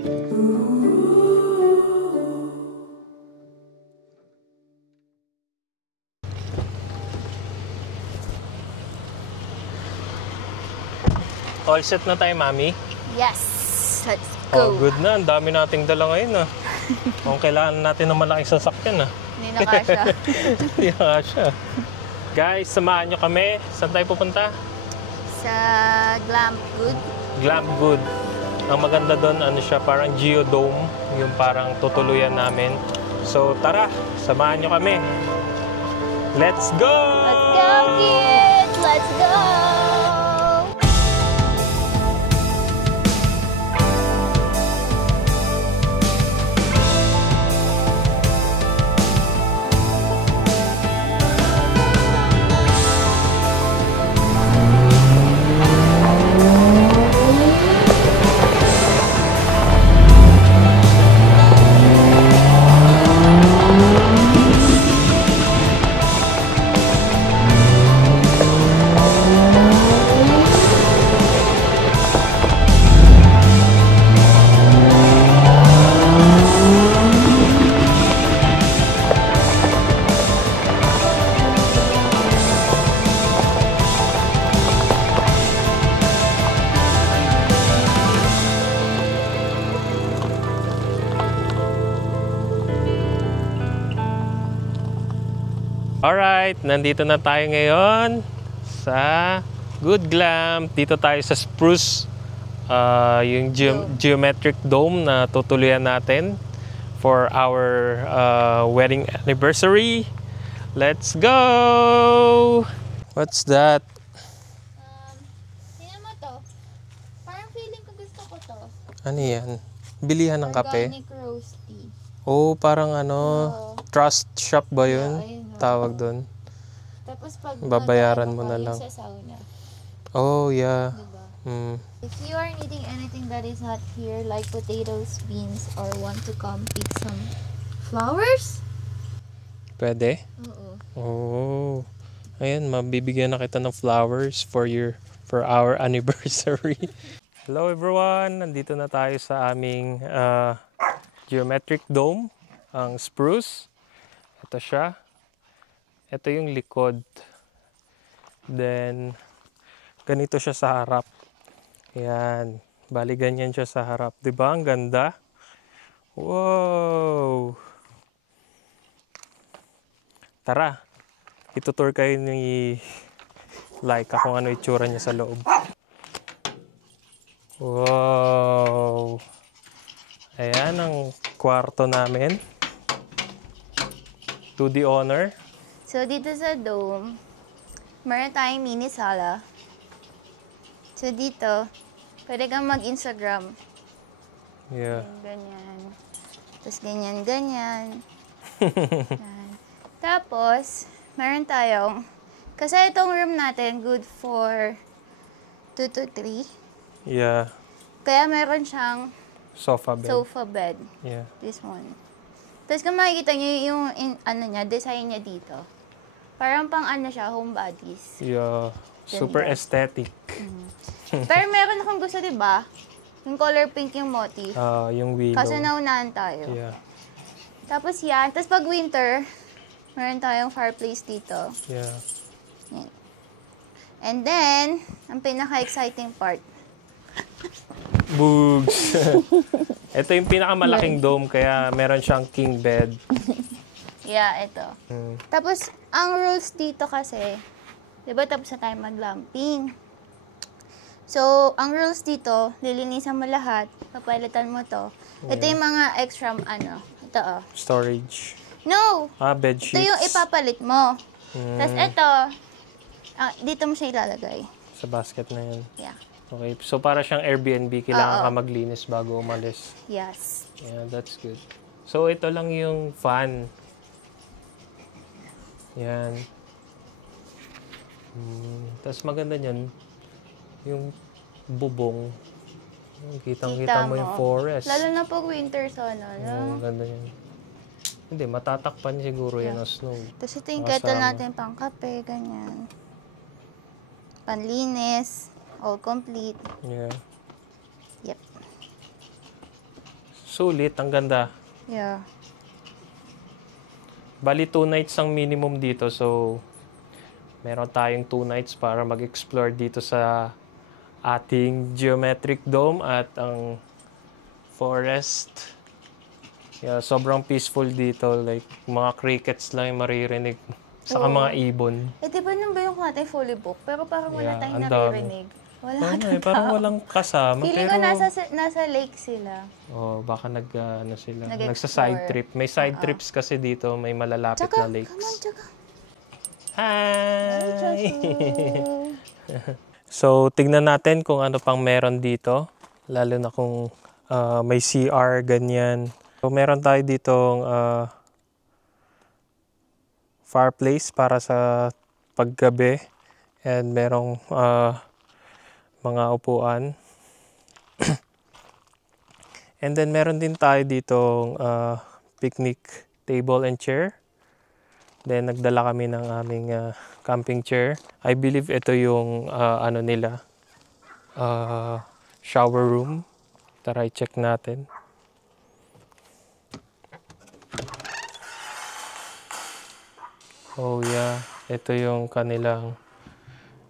All set na tayo, Mami? Yes! Let's go! Oh, good na. Ang dami nating dala ngayon, ah. Kung kailangan natin ng malaking sasakyan, ah. Hindi na kasha. Hindi na kasha. Guys, samahan nyo kami. Saan tayo pupunta? Sa Glam Good. Glam Good. Ang maganda doon, ano siya, parang geodome. Yung parang tutuluyan namin. So, tara. Samahan nyo kami. Let's go! Let's go, kids! Let's go! Alright, nandito na tayo ngayon sa Good Glam. Dito tayo sa Spruce, yung geometric dome na tutuluyan natin for our wedding anniversary. Let's go! What's that? Tingnan mo to. Parang feeling ko gusto ko to. Ano yan? Bilihan ng kape? Organic roasty. Oh, parang ano, trust shop ba yun? Yeah, Tawag doon. Tapos pag babayaran mo na lang. Sa sauna. Oh, yeah. Diba? Mm. If you are needing anything that is not here, like potatoes, beans, or want to come pick some flowers? Pwede? Oo. Oh. Ayan, mabibigyan na kita ng flowers for our anniversary. Hello everyone! Nandito na tayo sa aming geometric dome, ang Spruce. Ito siya. Ito yung likod. Then, ganito siya sa harap. Ayan. Bali, ganyan siya sa harap. Diba? Ang ganda. Wow! Tara. Itutour kayo ni Laika kung ano itsura niya sa loob. Wow! Ayan ang kwarto namin. To the honor. So, dito sa dome, meron tayong mini sala. So, dito, pwede kang mag-Instagram. Yeah. Ganyan. Tapos, ganyan. Yan. Tapos, meron tayong, kasi itong room natin, good for 2 to 3. Yeah. Kaya meron siyang Sofa bed. Yeah. This one. Tapos kung makikita nyo yung design niya dito. Parang pang siya, homebodies. Yeah. Super aesthetic. Pero meron akong gusto, diba? Yung color pink yung motif. Yung willow. Kaso naunahan tayo. Yeah. Tapos yan. Tapos pag winter, meron tayong fireplace dito. Yeah. Yan. And then, ang pinaka-exciting part. Boogs! Ito yung pinakamalaking dome, kaya meron siyang king bed. Yeah, ito. Tapos, ang rules dito kasi, di ba tapos na tayo mag-glamping? So, ang rules dito, lilinisan mo lahat, papalitan mo to. Yeah. Ito yung mga extra, ito Storage. No! Bed sheets. Ito yung ipapalit mo. Tapos ito, dito mo siya ilalagay. Sa basket na yun. Yeah. Okay, so para siyang Airbnb, kailangan ka maglinis bago umalis. Yes. Yeah, that's good. So, ito lang yung fan. Yan. Tapos maganda niyan, yung bubong. Kitang-kita mo yung forest. Lalo na pag winter sana, no? Maganda yan. Hindi, matatakpan siguro yan ng snow. Tapos ito yung kettle natin pang kape, ganyan. Panlinis. All complete. Yeah. Yep. Sulit, ang ganda. Yeah. Bali 2 nights ang minimum dito, so meron tayong 2 nights para mag-explore dito sa ating geometric dome at ang forest. Yeah, sobrang peaceful dito, like mga crickets lang yung maririnig. Saka Oo. mga ibon. Eh, di ba nung bayong natin fully booked? Pero parang wala Yeah, tayong ang dami. naririnig. Wala Ano nang parang tao. walang kasama. Feeling pero, ko nasa lake sila. oh, baka ano sila, Nag-explore. nagsa-side trip. May side trips kasi dito, may malalapit Tsaka, na lakes. come on, tsaka. Hi! Chasu. So, tignan natin kung ano pang meron dito. Lalo na kung may CR, ganyan. So, meron tayo ditong fireplace para sa paggabi. And merong mga upuan. And then, meron din tayo ditong picnic table and chair. Then, nagdala kami ng aming camping chair. I believe ito yung ano nila, shower room. Tara, i-check natin. Oh yeah, ito yung kanilang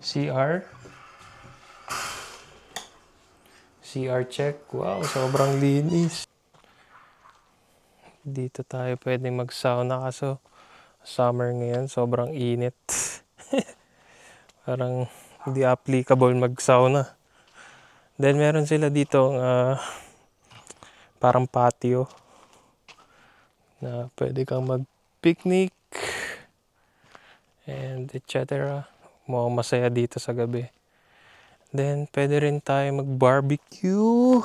CR. CR check. Wow, sobrang linis. Dito tayo pwedeng mag-sauna kaso summer ngayon, sobrang init. Parang hindi applicable mag-sauna. Then meron sila dito parang patio na pwede kang mag-picnic and etc. Mukhang masaya dito sa gabi. Then pwede rin tayo mag-barbecue.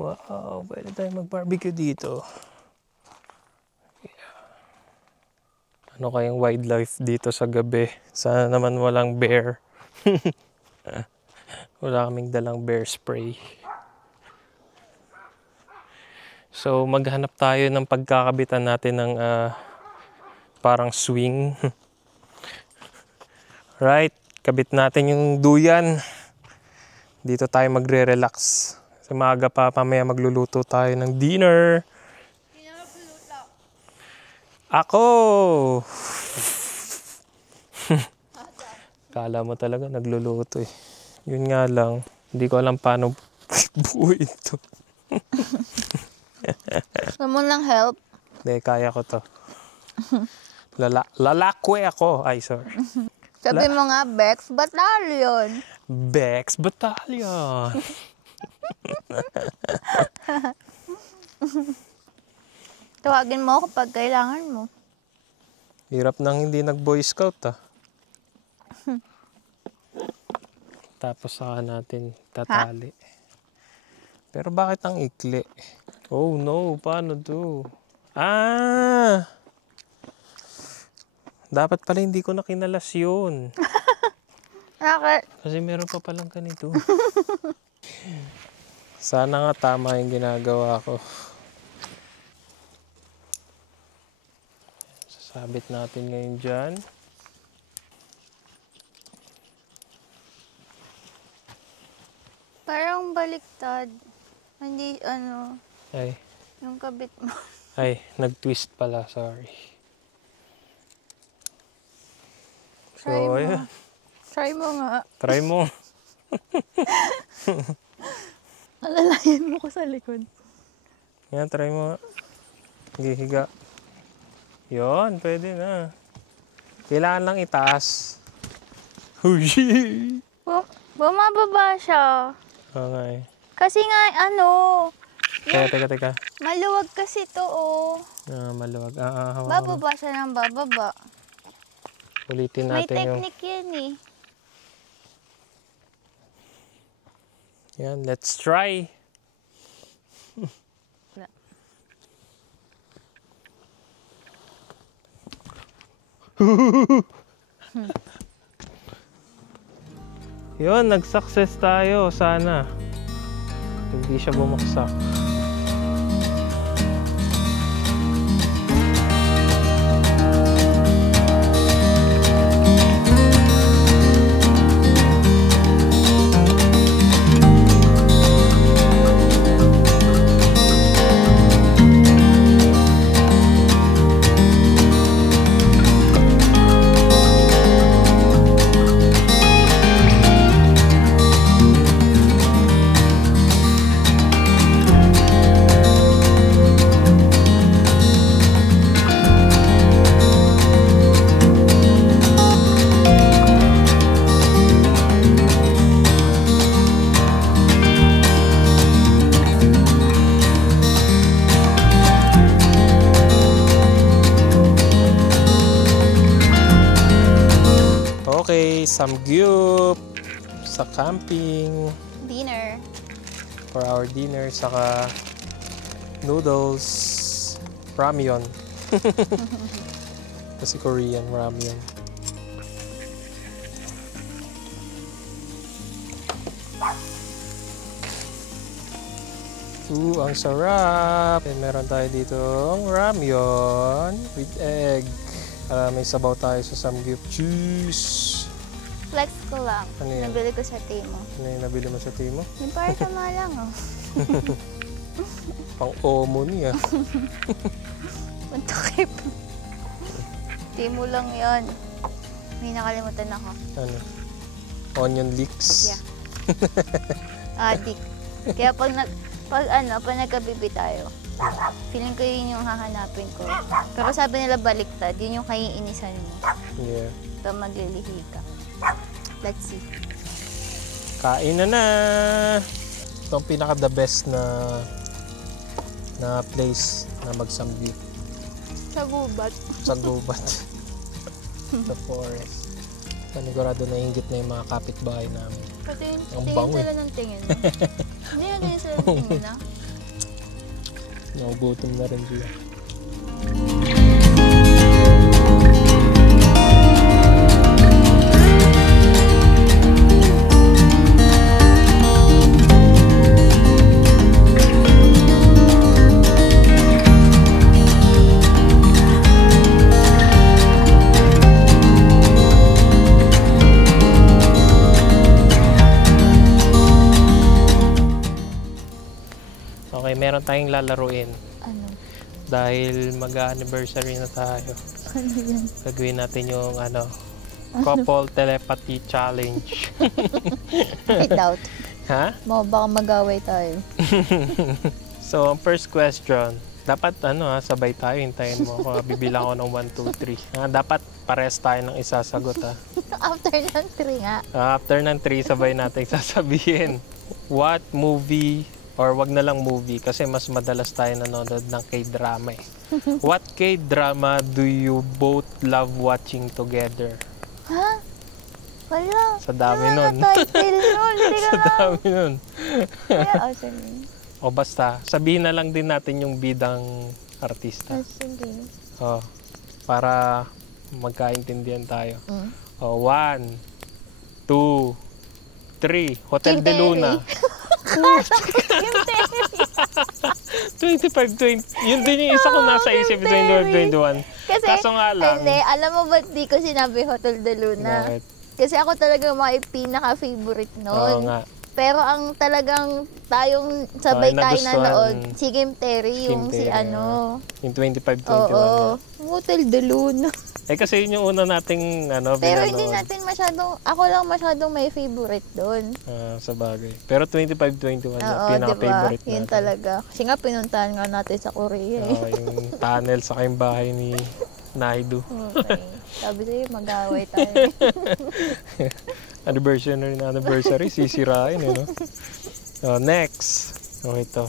Wow, pwede tayo mag-barbecue dito. Ano kayang wildlife dito sa gabi? Sana naman walang bear. Wala kaming dalang bear spray. So, maghanap tayo ng pagkakabitan natin ng parang swing. Right, kabit natin yung duyan. Dito tayo magre-relax. Sa maaga pa, mamaya magluluto tayo ng dinner. Ako! Kala mo talaga nagluluto eh. Yun nga lang, hindi ko alam paano buuin ito. Gusto mo lang help? Hindi, kaya ko to. Lalakwe ako. Ay, sorry. Sabi mo nga, Bex Battalion. Bex Battalion. Tawagin mo ako pag kailangan mo. Hirap nang hindi nag-boy scout ah. Tapos saka natin tatali. Pero bakit ang ikli? Oh no, paano to? Ah! Dapat pala hindi ko na kinalas yun. Bakit? Kasi meron pa palang ganito. Sana nga tama yung ginagawa ko. Sasabit natin ngayon dyan. Parang baliktad. Hindi, Ay, yung kabit mo. nag-twist pala, sorry. So, Try mo. ayan. Try mo nga. Try mo. Alalayan mo ko sa likod. Yan, try mo. Sige, higa. Yun, pwede na. Kailangan lang itaas. Hushi! Bumababa siya. Okay. Kasi nga, Teka. maluwag kasi to, oh. Maluwag. Bababa siya ng bababa. Ulitin May natin yung... technique yan eh. Yan, let's try. Yun, nag-success tayo. Sana. Hindi siya bumaksak. samgyup sa camping. Dinner. For our dinner, saka noodles, ramyeon. Kasi Korean ramyeon. Ang sarap! And meron tayo dito ang ramyeon with egg. May sabaw tayo sa samgyup. Cheese! Flex ko lang. Ano yan? Nabili ko sa Timo. Ano yung nabili mo sa Timo? Yung para tama lang, oh. Pang-omo niya. Puntakip. Timo lang yon. May nakalimutan ako. Ano? Onion leeks? Yeah. Adik. Kaya pag nagkabibi tayo, feeling ko yun yung hahanapin ko. Pero sabi nila baliktad, yun yung kaiinisan mo. Yeah. Ito maglilihi ka. Let's see. Kain na! Ito ang pinaka-the best na place na magsamgyup. Sa gubat. Sa gubat. Sa forest. Panigurado na inggit na yung mga kapitbahay namin. Pati Ang tingin bango sila ng tingin. Hindi na tingin sila ng tingin, na. Nagugutom na rin sila. Okay, meron tayong lalaruin. Ano? Dahil mag-anniversary na tayo. Ano yan? Gagawin natin yung couple telepathy challenge. I doubt. Ha? Baka mag-away tayo. So, ang first question, dapat sabay tayo, hintayin mo ako. Bibilang ko ng 1, 2, 3. Dapat pares tayo ng isasagot ha. After ng 3 nga. After ng 3, sabay natin sasabihin. What movie, or wag na lang movie kasi mas madalas tayo nanonood ng K-drama eh. What K-drama do you both love watching together? Ha? Wala. Sa dami nun. Title nun. Hindi ka Sa dami nun. Kaya, awesome. O basta, sabihin na lang din natin yung bidang artista. Sige. O, para magkaintindihan tayo. Mm. O, 1, 2, 3. Hotel Kim de Luna. 25-20. Yun din yung isa ko nasa isip, 21. Kasi, Kaso nga lang. hindi, alam mo ba't di ko sinabi Hotel de Luna? Bakit? Kasi ako talaga mga pinaka-favorite Oo nun. nga. Pero ang talagang tayong sabay Oo, tayo nagustuhan. nanood, si Kim Terry, Kim yung si Terry, ano. Yung 25-21. Oo. Hotel de Luna. Eh kasi yun yung una nating Pero pinanood. hindi natin ako lang masyadong may favorite doon. Sa bagay. Pero 25-21 na Oo, pinaka-favorite diba? Yun natin. talaga. Kasi nga pinuntahan nga natin sa Korea eh. Oo, yung tunnel sa yung bahay ni Naidu. Okay. Sabi sa'yo, mag-away tayo. Anniversary, sisirain eh, no? Next. Ito.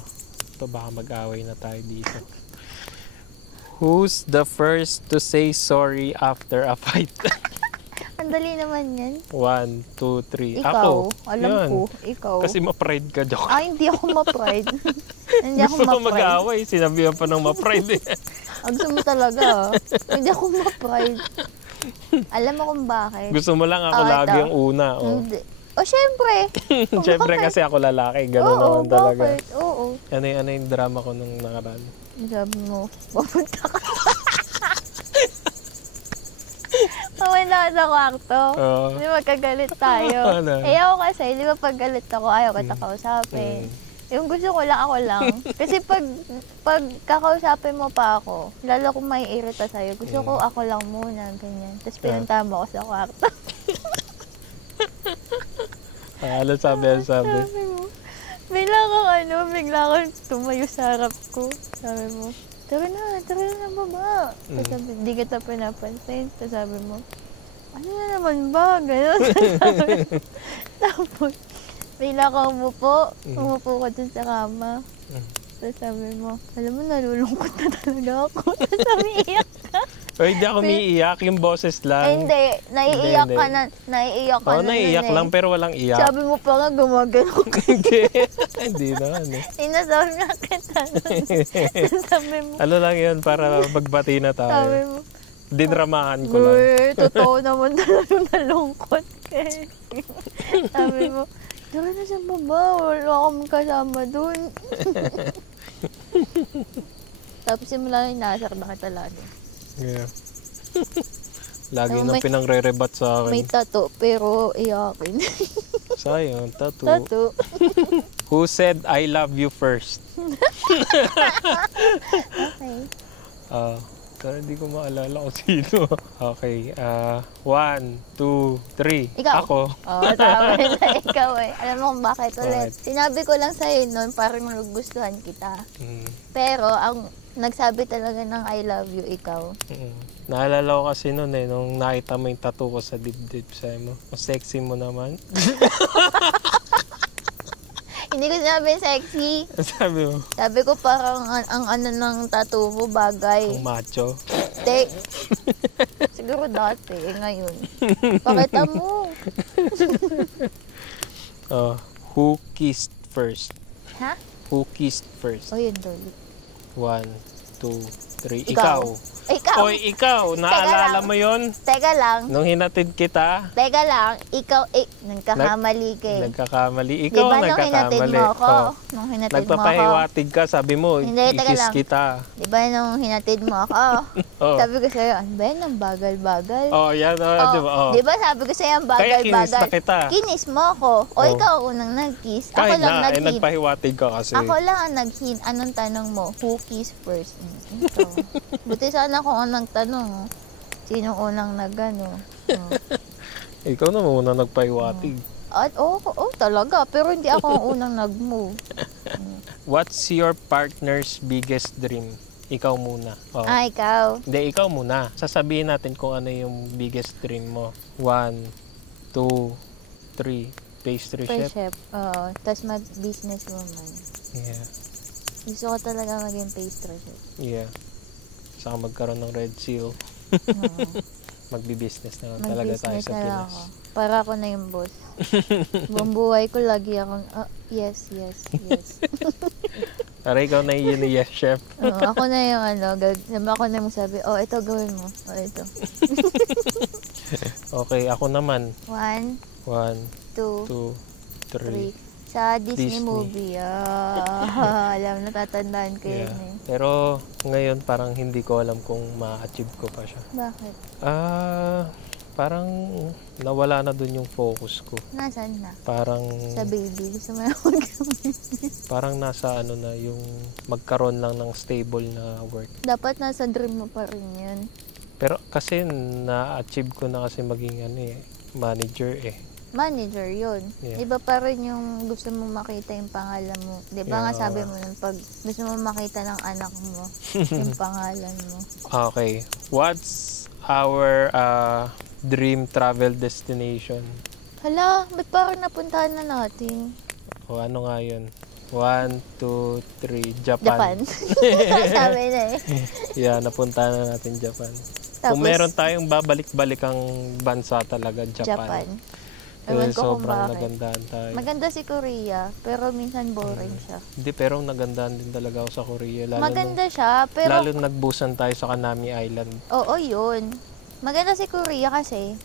Ito baka mag-away na tayo dito. Who's the first to say sorry after a fight? Ang dali naman yan. 1, 2, 3. Ikaw. Ako. Alam Yun. ko. Ikaw. Kasi ma-pride ka, joke. Hindi ako ma-pride. Hindi ako Gusto mo ma-pride. mag-away, sinabihan pa ng ma-pride eh. Gusto mo talaga. Hindi ako ma-pride. Alam mo kung bakit? Gusto mo lang ako Ah, lagi ito. yung una. Oh. Hindi. Syempre. Siyempre Bakit? kasi ako lalaki, gano'n Oo, naman talaga. bakit? Oo. Ano yung drama ko nung nakaraan? Sabi mo, papunta ka. Papunta ka sa kwarto. Oo. Di magkagalit tayo. Ano? Ako kasi, di ba pag galit ako, ayaw kita kausapin. Yung gusto ko lang, ako lang. Kasi pag kakausapin mo pa ako, lalo kong may irita sa'yo. Gusto ko ako lang muna, ganyan. Tapos pinunta mo ako sa kwarto. Ano sabi? Sabi mo, bigla kang tumayo sa harap ko. Sabi mo, tara na baba. Tapos sabi, di kita pinapansin. Tapos sabi mo, ano na naman ba? Ganon. Tapos, bigla kang umupo ka dun sa kama. Tapos sabi mo, alam mo, nalulungkot na talaga ako. Tapos umiiyak ka. O, hindi ako umiiyak, yung boses Ay, lang. hindi. Naiiyak Hindi, ka na. Naiiyak ka Oo, na. naiiyak nun lang pero walang iyak. Sabi mo pa nga gumagano ka. Hindi. Hindi naman eh. Inasabi na kita. Sabi mo. Ano lang yun para magbati na Sabi tayo. mo. Dinramahan ko lang. Uy, totoo naman talaga nalungkot ka eh. Sabi mo, tara na sa baba, wala akong kasama dun. Tapos simula na inaasar na kita lagi. Yeah. Lagi Oh, nang pinangre-rebat sa May akin. tato, pero iyakin. Sayang, tattoo. Tato. Who said I love you first? Okay. Pero hindi ko maalala kung sino. Okay, 1, 2, 3. Ikaw. Ako. Oo, tama na ikaw eh. Alam mo kung bakit ulit. Bakit? Sinabi ko lang sa'yo noon, parang nagustuhan kita. Mm. Pero ang nagsabi talaga ng I love you, ikaw. Naalala ko kasi noon eh, nung nakita mo yung tattoo ko sa dibdib, sabi mo, "Ang sexy mo naman." Hindi ko sinabi sexy. Sabi mo, Sabi ko parang ang ano ng tattoo mo bagay. ang macho. Te. Siguro dati, ngayon. Pakita mo. Who kissed first? Ha? Who kissed first? O yun, Dolly. 1, 2, 3. Ikaw. Ikaw. Oy, ikaw. Naalala lang. mo yon? Teka lang. Nung hinatid kita, Teka lang. Ikaw, nagkakamali ka eh. nagkakamali. Di Ikaw ba ang nung hinatid nagkakamali. mo ako? Oh. Nung hinatid mo ako. Nagpapahiwatig ka, sabi mo, Hindi, teka i-kiss lang. kita. Di ba nung hinatid mo ako? Oh. Sabi ko sa'yo, ano ba yan? Ang bagal-bagal. Oh, yan. Oh, Di ba? Oh. Di ba sabi ko sa'yo, ang Kaya kinis bagal-bagal. na kita. Kinis mo ako. O Oh. ikaw unang nag-kiss. Ako Kahit lang na, nag-hint. nagpahiwatig ka kasi. Ako lang ang nag-hint. Anong tanong mo? Who kiss first? Ito. Buti sana kung ang nagtanong. Sinong unang nag-ano? Oh. Ikaw na muna nagpahiwatig. At talaga. Pero hindi ako ang unang nag-move. What's your partner's biggest dream? Ikaw muna. Oh. Ikaw. Hindi, ikaw muna. Sasabihin natin kung ano yung biggest dream mo. 1, 2, 3. Pastry Per chef. chef. Oo. Tapos mag-business woman. Yeah. Gusto ko talaga maging pastry chef. Yeah. Saka magkaroon ng Red Seal. Oo. Magbi-business na talaga tayo Mag-business sa na lang Pinas. ako. Para ako na yung boss. Buong buhay ko lagi akong, yes. Para ikaw na yun yes chef. Oo, ako na yung ako na yung sabi, ito gawin mo. Ito. Okay, ako naman. 1, 1, 2, 2, 3. 3. Sa Disney, Disney. movie. Alam, natatandaan ko yun Yeah. eh. Pero ngayon parang hindi ko alam kung ma-achieve ko pa siya. Bakit? Parang nawala na dun yung focus ko. Nasaan na? Parang Sa baby. Gusto mo na mag-baby. parang nasa ano na yung magkaroon lang ng stable na work. Dapat nasa dream mo pa rin yun. Pero kasi na-achieve ko na kasi maging manager eh. Manager yun. Yeah. Iba pa rin yung gusto mo makita yung pangalan mo. Di ba Yeah, nga sabi mo nun, pag gusto mo makita ng anak mo, yung pangalan mo. Okay. What's our dream travel destination? Hala, ba't parang napuntahan na natin? O ano nga yun? 1, 2, 3. Japan. Sabi na eh. Yeah, napunta na natin Japan. Tapos, Kung meron tayong babalik-balik ang bansa talaga, Japan. Japan. Ewan ko kung sobrang bakit. nagandahan tayo. Maganda si Korea, pero minsan boring siya. Hindi, pero nagandahan din talaga ako sa Korea. Lalo Maganda siya, pero... lalo nagbusan tayo sa Kanami Island. Oo, yun. Maganda si Korea kasi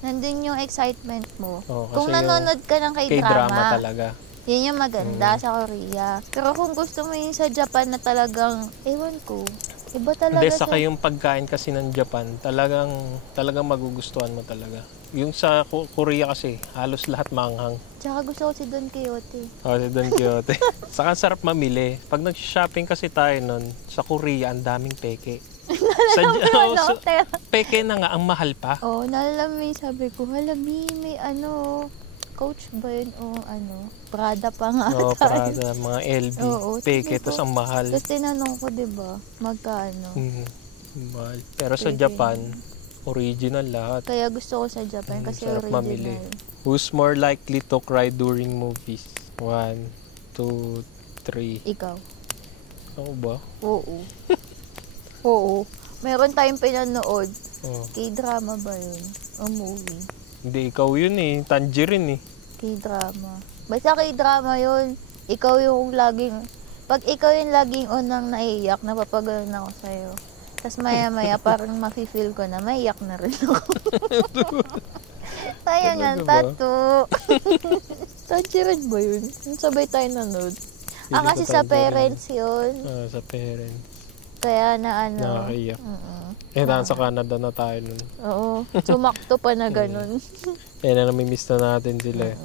nandun yung excitement mo. Oo, kasi Kung nanonood ka ng K-drama K-drama, talaga. yun yung maganda sa Korea. Pero kung gusto mo yung sa Japan na talagang, ewan ko, iba talaga Hindi, saka yung pagkain kasi ng Japan, talagang magugustuhan mo talaga. Yung sa Korea kasi, halos lahat manghang. Tsaka gusto ko si Don Quixote. O, si Don Quixote. Saka ang sarap mamili. Pag nag-shopping kasi tayo nun, sa Korea, ang daming peke. Peke na nga, ang mahal pa. Naalala mo yung sabi ko, Mi, may Coach ba yun o Prada pa nga Oo, tayo. Prada, mga LV, Oo, peke, sabi ko. tapos ang mahal. Tapos tinanong ko, diba, magkano? Mahal. Pero sa Peke. Japan, original lahat. Kaya gusto ko sa Japan kasi sarap original. mamili. Who's more likely to cry during movies? 1, 2, 3. Ikaw. Ako ba? Oo. Oo. Meron tayong pinanood. Oh. K-drama ba yun? O movie? Hindi, ikaw yun eh. Tangerine eh. K-drama. Basta K-drama yun. Ikaw yung laging... Pag ikaw yung laging unang naiiyak, napapagano'n ako sa'yo. Tapos maya-maya, parang mafe-feel ko na maiyak na rin ako. Kaya nga, Talaga ba? tattoo. Tangerine ba yun? Yung sabay tayo nanood. Hindi ko Kasi sa Tangerine. parents yun. Sa parents. Kaya na ano. Nakakaiyak. Nasa Canada na tayo nun. Oo. Sumakto pa na ganun. Kaya na namimiss na natin sila eh.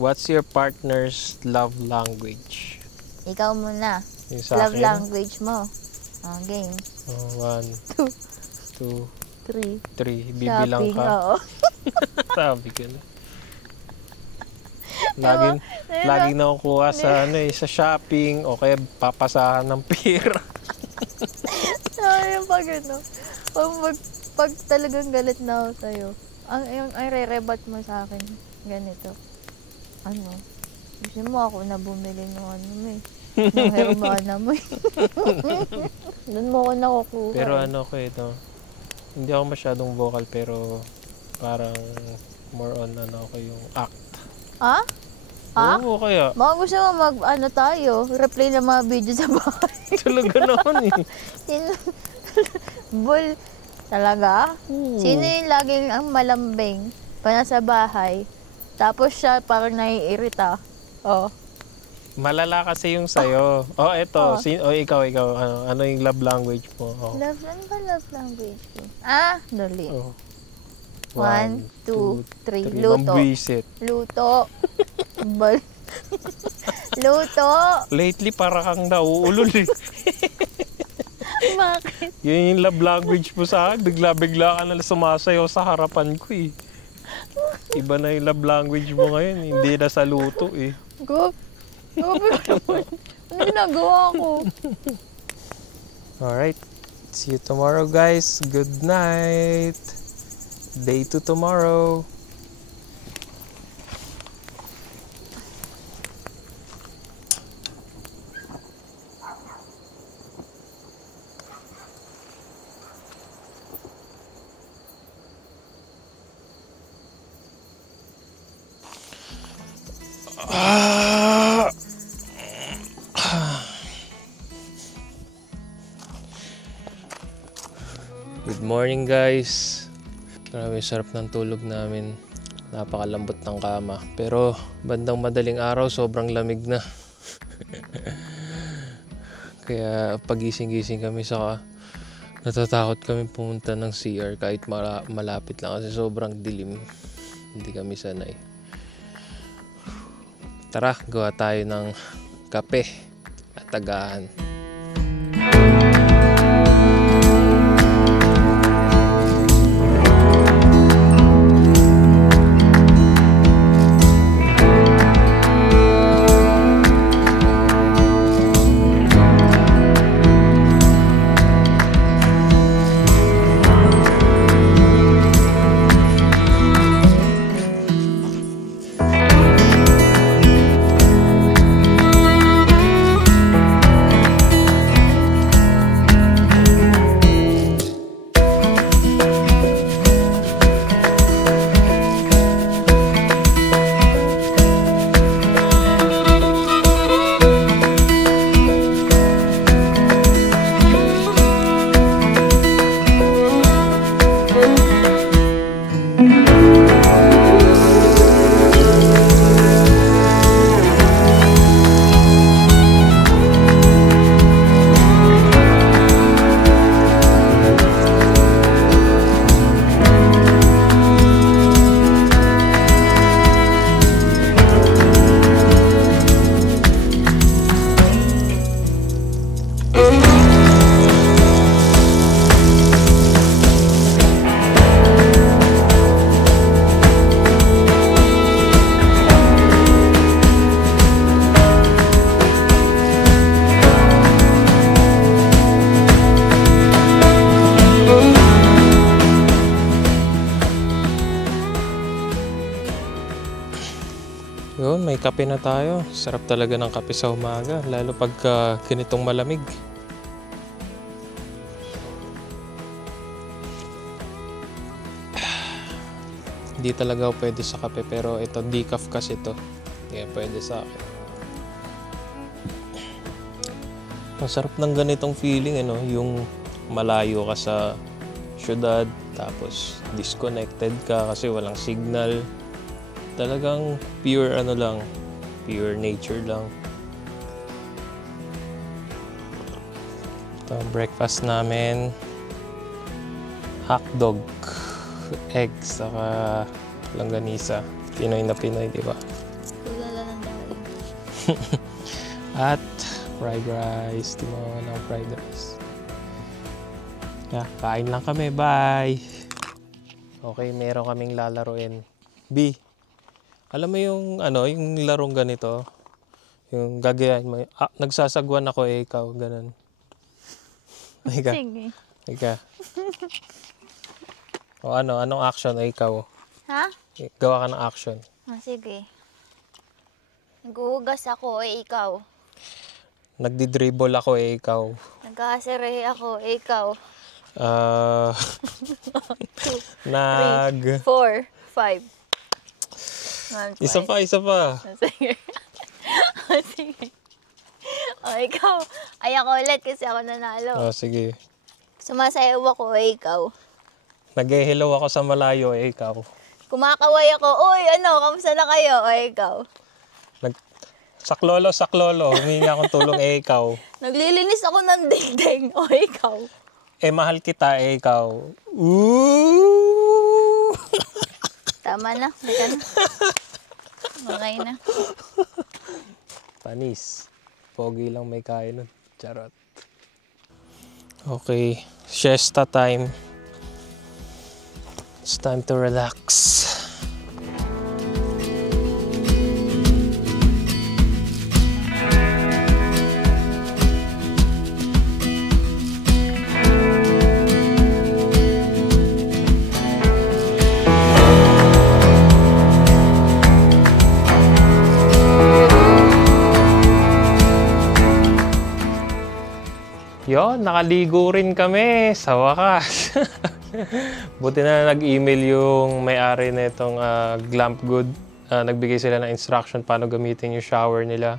What's your partner's love language? Ikaw muna. Yung sa Love akin? language mo. Game. 1, 2, 3. 3. Bibilang Shopping, ka. oo. Sabi ko na. Laging nakukuha sa sa shopping o kaya papasahan ng pera. Yung pag ano, pag talagang galit na ako sa'yo, ang re-rebat mo sa akin, ganito. Ano, gusto mo ako na bumili ng ano mo eh. Ng Hermana mo eh. Doon mo ako nakukuha. Pero ano ko ito, hindi ako masyadong vocal pero parang more on ano ko yung act. Ha? Ha? Oo, kaya. Baka gusto mo ano tayo, replay ng mga video sa bahay. Talaga naman eh. Sino? Bull. Talaga? Oo. Sino yung laging ang malambing pa nasa bahay? Tapos siya parang naiirita. Oh. Malala kasi yung sayo. Eto. Oh. Ikaw. Ano yung love language mo? Oh. Love, ano ba love language ko? Dali. Oh. 1, 2, 3. Luto. Mambwisit. Luto. Bal. Luto. Lately, para kang nauulol eh. Bakit? Yun yung love language mo sa akin. Bigla-bigla ka na sumasayaw sa harapan ko eh. Iba na yung love language mo ngayon. Hindi na sa luto eh. Grabe ka naman. Ano ginagawa ko? Alright. See you tomorrow, guys. Good night. Day 2 tomorrow. Good morning, guys. Grabe, sarap ng tulog namin. Napakalambot ng kama. Pero bandang madaling araw, sobrang lamig na. Kaya pagising-gising kami, saka natatakot kami pumunta ng CR kahit malapit lang kasi sobrang dilim. Hindi kami sanay. Tara, gawa tayo ng kape at tagahan. Yun, may kape na tayo. Sarap talaga ng kape sa umaga, lalo pag ganitong malamig. Hindi talaga pwede sa kape, pero ito decaf kasi ito. Kaya pwede sa akin. Ang sarap ng ganitong feeling, ano, yung malayo ka sa syudad, tapos disconnected ka kasi walang signal. Talagang pure ano lang, pure nature lang. Ito ang breakfast namin. Hotdog, eggs, saka langganisa. Pinoy na Pinoy, di ba? Kulala ng dahil. At fried rice. Timo ng fried rice. Yeah, kain lang kami. Bye! Okay, meron kaming lalaruin. B, alam mo yung ano, yung larong ganito? Yung gagayahin mo. Ah, nagsasagwan ako ikaw. Ganun. Ika. Sige. Ika. O ano, anong action ikaw? Ha? Gawa ka ng action. Sige. Naghuhugas ako, ikaw. Nagdi-dribble ako ikaw. Nag-aasere ako, ikaw. Ah, 3, 4, 5. Isa pa. Sige. Sige. Ikaw. Ay, ako ulit kasi ako nanalo. Oh, sige. Sumasayaw ako, ikaw. Nag-hello ako sa malayo ikaw. Kumakaway ako, uy, kamusta na kayo? Ikaw. Saklolo, humingi akong tulong ikaw. Naglilinis ako ng dingding, ikaw. Mahal kita ikaw. Ooh! Tama na, halika na. Okay na. Panis. Pogi lang may kain nun. Charot. Okay, siesta time. It's time to relax. Yon, nakaligo rin kami sa wakas. Buti na nag-email yung may-ari na itong Glamp Good. Nagbigay sila ng instruction paano gamitin yung shower nila.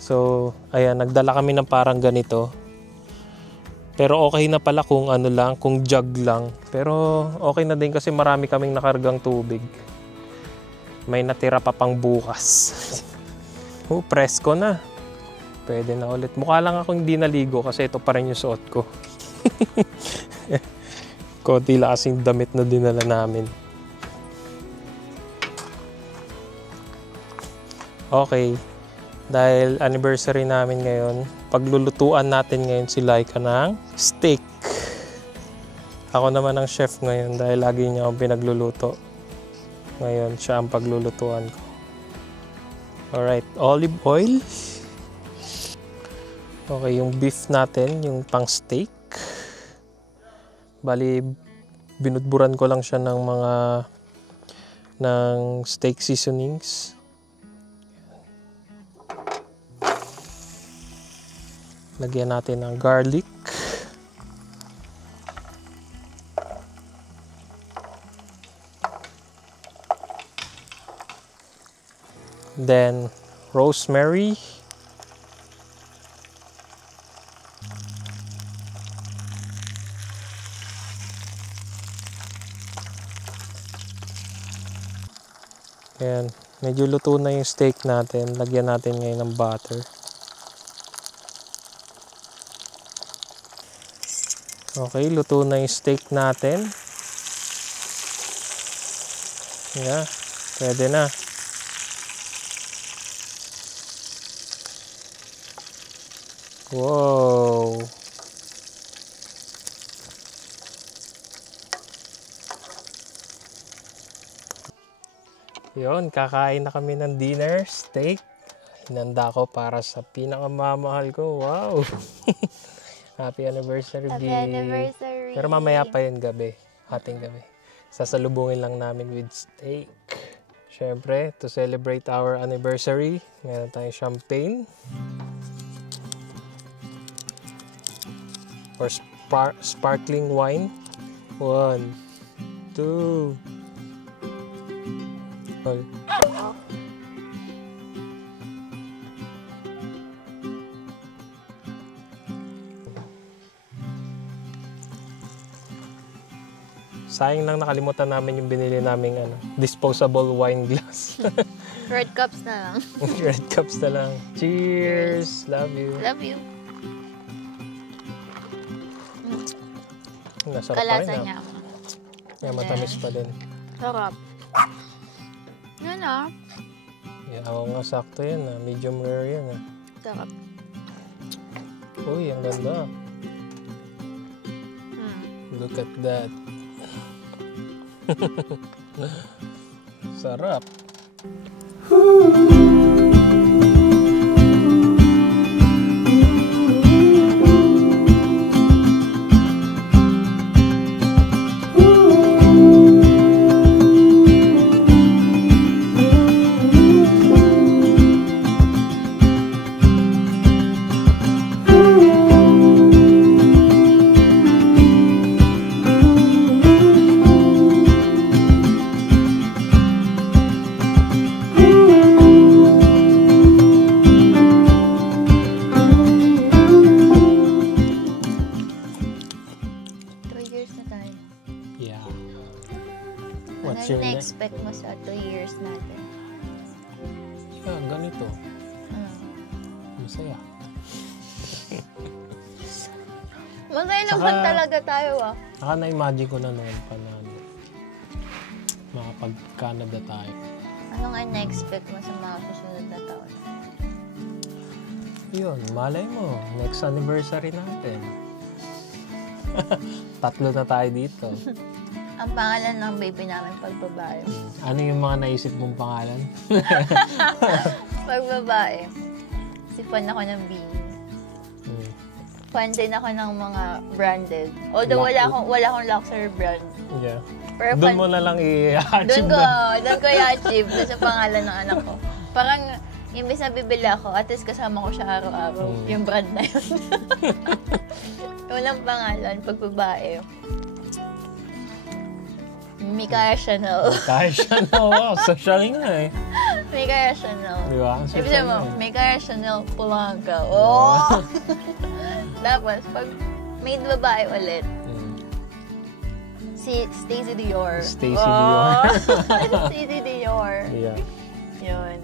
So, ayan, nagdala kami ng parang ganito. Pero okay na pala kung ano lang, kung jug lang. Pero okay na din kasi marami kaming nakargang tubig. May natira pa pang bukas. Presko na. Pwede na ulit. Mukha lang akong hindi naligo kasi ito pa rin yung suot ko. Konti lang kasing damit na dinala namin. Okay. Dahil anniversary namin ngayon, paglulutuan natin ngayon si Laika ng steak. Ako naman ang chef ngayon dahil lagi niya akong pinagluluto. Ngayon, siya ang paglulutuan ko. Alright, olive oil. Okay, yung beef natin, yung pang steak. Bali, binudburan ko lang siya ng steak seasonings. Lagyan natin ng garlic. Then, rosemary. Ayan, medyo luto na yung steak natin. Lagyan natin ngayon ng butter. Okay, luto na yung steak natin. Yeah, pwede na. Wow! Yun, kakain na kami ng dinner, steak. Hinanda ko para sa pinakamamahal ko. Wow! Happy anniversary, Happy B. anniversary. Pero mamaya pa yun gabi. Hating gabi. Sasalubungin lang namin with steak. Siyempre, to celebrate our anniversary, meron tayong champagne. Or sparkling wine. 1, 2, Sayang lang nakalimutan namin yung binili naming disposable wine glass. Red cups na lang. Red cups na lang. Cheers! Love you. Love you. Nasarap pa rin. Kalasa niya. Yeah, matamis pa din. Sarap. Yan ah. Yeah, ako nga sakto yan. Medium rare yan. Sarap. Uy, ang ganda. Look at that. Sarap. Ano na-expect mo sa 2 years natin? Yeah, ganito. Masaya. Masaya naman talaga tayo ah. Saka na-imagine ko na noon pa na makapag-Canada tayo. Ano nga na-expect mo sa mga susunod na taon? Yun, malay mo. Next anniversary natin. 3 na tayo dito. Ang pangalan ng baby namin pag babae. Ano yung mga naisip mong pangalan? Pag babae, si fan ako ng Beanie. Fan din ako ng mga branded. Although wala akong luxury brand. Yeah. Pero doon mo na lang i-achieve doon ko i-achieve doon sa pangalan ng anak ko. Parang, imbes na bibili ako, at least kasama ko siya araw-araw. Yung brand na yun. Walang pangalan, pag babae. Mikaya Chanel. Mikaya Chanel. Wow, social nga eh. Mikaya Chanel. Di ba? Ibig sabihin mo, Mikaya Chanel Polanco. Oh! Tapos, pag may babae ulit, si Stacey Dior. Stacey Dior. Stacey Dior. Yeah. Yun.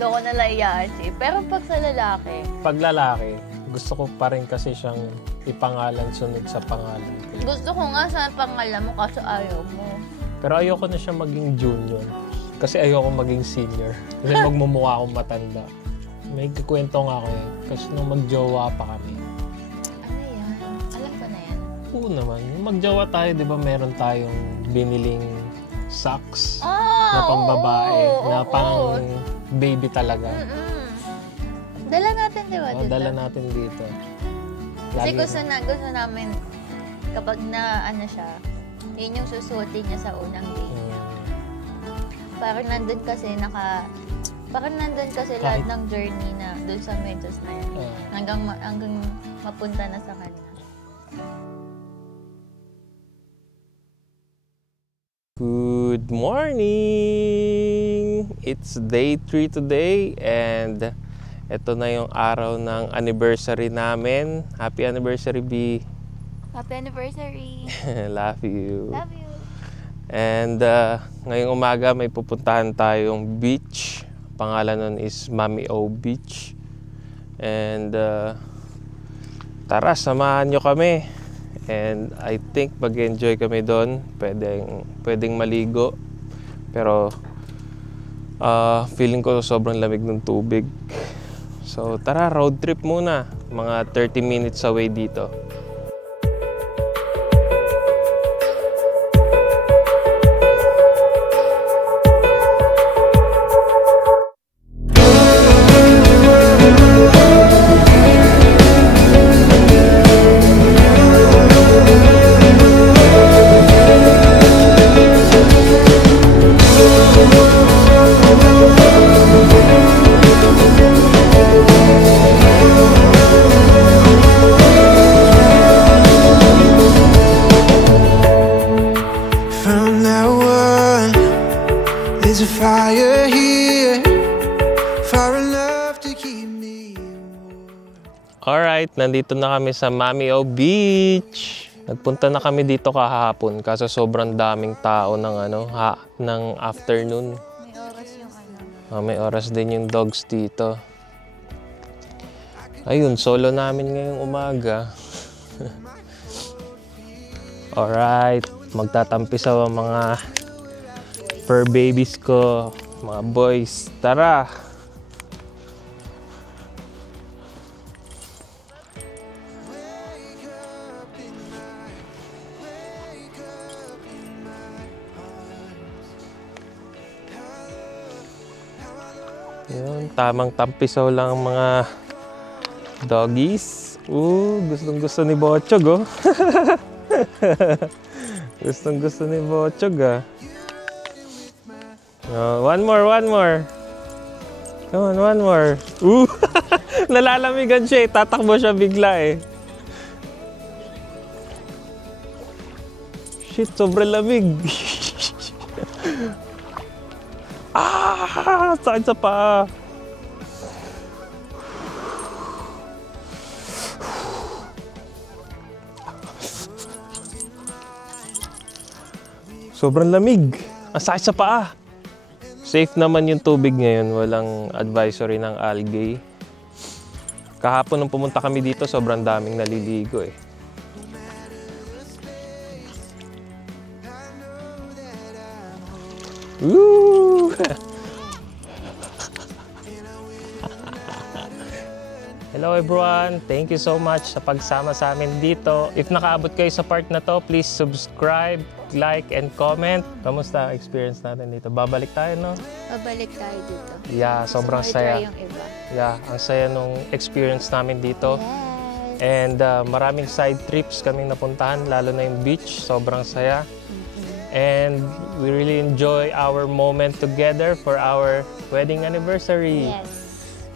Doon ko nalang i-achieve. Pero pag sa lalaki, pag lalaki, gusto ko pa rin kasi siyang ipangalan sunod sa pangalan ko. Gusto ko nga sa pangalan mo kaso ayaw mo. Pero ayoko na siya maging junior. Kasi ayoko maging senior. Kasi magmumukha akong matanda. May kikwento nga ako yan. Kasi nung magjowa pa kami. Ano yan? Alam ko na yan. Oo naman. Nung magjowa tayo, di ba meron tayong biniling socks na pambabae. Na pang baby talaga. Dala natin, di ba? Dala natin dito. Kasi gusto namin kapag na ano siya, yun yung susuotin niya sa unang day niya. Parang nandun kasi lahat ng journey na dun sa medyas na yan. Hanggang mapunta na sa kanya. Good morning! It's day 3 today and ito na yung araw ng anniversary namin. Happy anniversary, B! Happy anniversary! Love you! Love you! And ngayong umaga may pupuntahan tayong beach. Pangalan nun is Mami O Beach. And tara, samahan nyo kami. And I think mag-enjoy kami doon. Pwedeng maligo. Pero feeling ko sobrang lamig ng tubig. So tara, road trip muna. Mga 30 minutes away dito. Alright, nandito na kami sa Mamio Beach. Nagpunta na kami dito kahapon kaso sobrang daming tao ng ng afternoon. May oras yung ano. May oras din yung dogs dito. Ayun, solo namin ngayong umaga. Alright, magtatampisaw ang mga fur babies ko, mga boys. Tara! Yun, tamang tampisaw lang ang mga doggies. Gustong-gusto ni Bochog, oh. Gustong-gusto ni Bochog, ah. One more. Come on, one more. Nalalamigan siya, eh. Tatakbo siya bigla, eh. Shit, sobrang lamig. Sakit sa paa. Sobrang lamig. Ang sakit sa paa. Safe naman yung tubig ngayon. Walang advisory ng algae. Kahapon nung pumunta kami dito, sobrang daming naliligo eh. Woo! Hello everyone! Thank you so much sa pagsama sa amin dito. If nakaabot kayo sa part na to, please subscribe, like, and comment. Kamusta experience natin dito? Babalik tayo, no? Babalik tayo dito. Yeah, sobrang saya. Yung iba. Yeah, ang saya nung experience namin dito. Yes. And maraming side trips kaming napuntahan, lalo na yung beach. Sobrang saya. And we really enjoy our moment together for our wedding anniversary. Yes.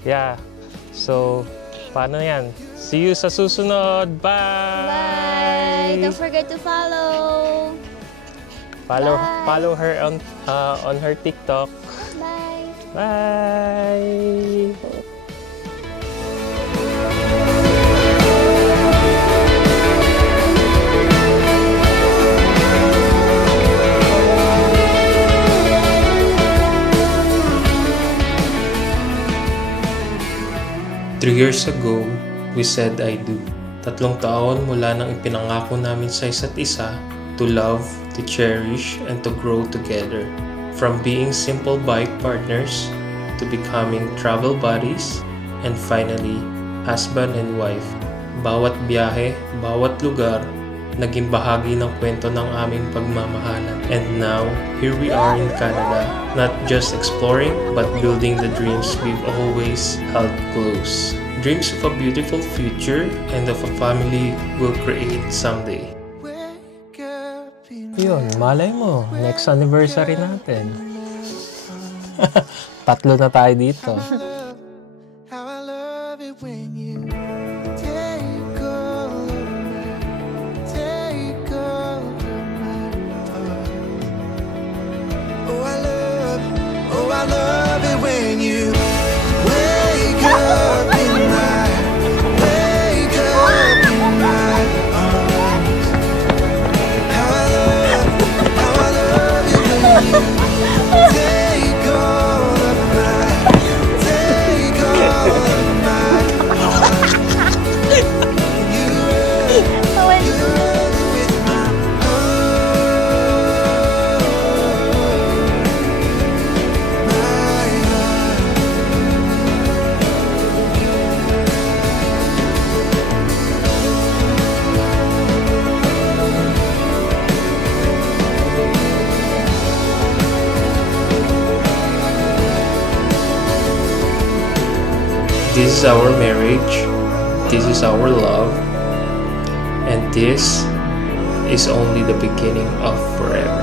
Yeah. So, paano yan? See you sa susunod. Bye! Bye! Don't forget to follow. Follow her on her TikTok. Bye! Bye! 3 years ago, we said I do. 3 taon mula nang ipinangako namin sa isa't isa to love, to cherish, and to grow together. From being simple bike partners, to becoming travel buddies, and finally, husband and wife. Bawat biyahe, bawat lugar, naging bahagi ng kwento ng aming pagmamahalan. And now, here we are in Canada, not just exploring, but building the dreams we've always held close. Dreams of a beautiful future and of a family we'll create someday. Yun, malay mo, next anniversary natin. 3 na tayo dito. I love it when you wake up in my arms. How I love it when you take all of my heart. You run with my This is our marriage, this is our love, and this is only the beginning of forever.